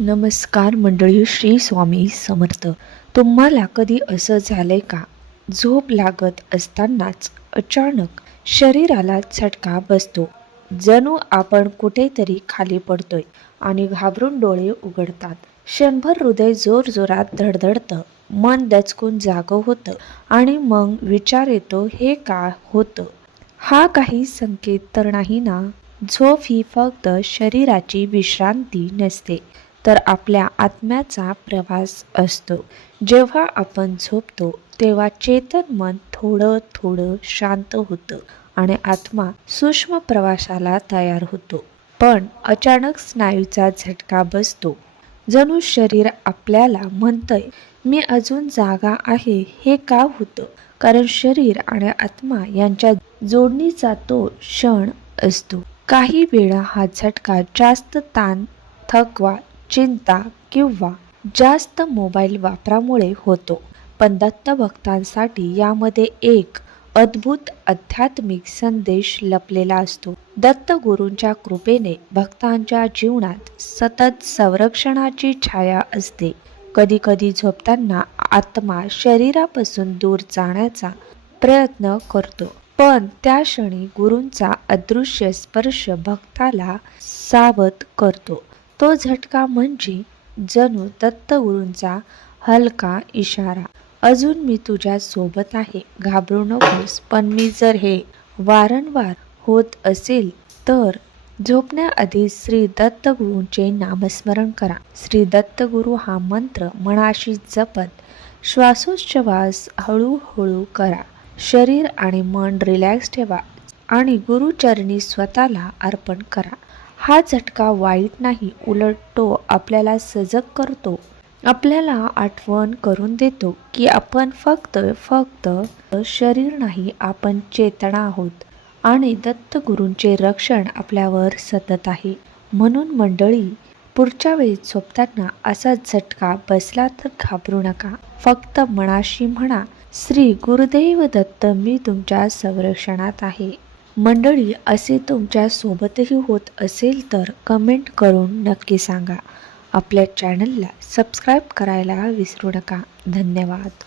नमस्कार मंडळी श्री स्वामी समर्थ. तुम्हाला कधी असं झालंय का? झोप लागत असतानाच अचानक शरीराला झटका बसतो. जणू आपण कुठेतरी खाली पडतोय आणि घाबरून डोळे उघडतात. क्षणभर हृदय जोरजोरात धडधडतं मन दचकून जागं होतं आणि मग विचार येतो हे का होतं? हा काही संकेत तर नाही ना? झोप ही फक्त शरीराची विश्रांती नसते. तर आपल्या आत्म्याचा प्रवास असतो. जेव्हा आपण झोपतो तेव्हा चेतन मन थोडं थोडं शांत होतं आणि आत्मा सूक्ष्म प्रवासाला तयार होतो. पण अचानक स्नायूचा झटका बसतो. जणू शरीर आपल्याला म्हणतंय मी अजून जागा आहे हे का होतं? कारण शरीर आणि आत्मा यांच्या जोडणीचा तो क्षण असतो. काही वेळा हा झटका जास्त ताण थकवा चिंता किंवा जास्त मोबाईल वापरामुळे होतो. पण दत्तभक्तांसाठी यामध्ये एक अद्भुत आध्यात्मिक संदेश लपलेला असतो. दत्तगुरूंच्या कृपेने भक्तांच्या जीवनात सतत संरक्षणाची छाया असते. कधी कधी झोपताना आत्मा शरीरापासून दूर जाण्याचा प्रयत्न करतो. पण त्या क्षणी गुरूंचा अदृश्य स्पर्श भक्ताला सावध करतो. तो झटका म्हणजे जणू दत्तगुरूंचा हलका इशारा. अजून मी तुझ्या सोबत आहे. घाबरू नकोस पण मी जर हे वारंवार होत असेल तर झोपण्याआधी श्री दत्तगुरूंचे नामस्मरण करा. श्री दत्तगुरू हा मंत्र मनाशी जपत श्वासोच्छवास हळूहळू करा. शरीर आणि मन रिलॅक्स ठेवा आणि गुरुचरणी स्वतःला अर्पण करा. हा झटका वाईट नाही उलट तो आपल्याला सजग करतो. आपल्याला आठवण करून देतो की आपण फक्त फक्त शरीर नाही आपण चेतना आहोत. आणि दत्तगुरूंचे रक्षण आपल्यावर सतत आहे. म्हणून मंडळी पुढच्या वेळी झोपताना असा झटका बसला तर घाबरू नका. फक्त मनाशी म्हणा श्री गुरुदेव दत्त मी तुमच्या संरक्षणात आहे. मंडळी असे तुमच्या सोबतही होत असेल तर कमेंट करून नक्की सांगा. आपल्या चॅनलला सबस्क्राईब करायला विसरू नका. धन्यवाद.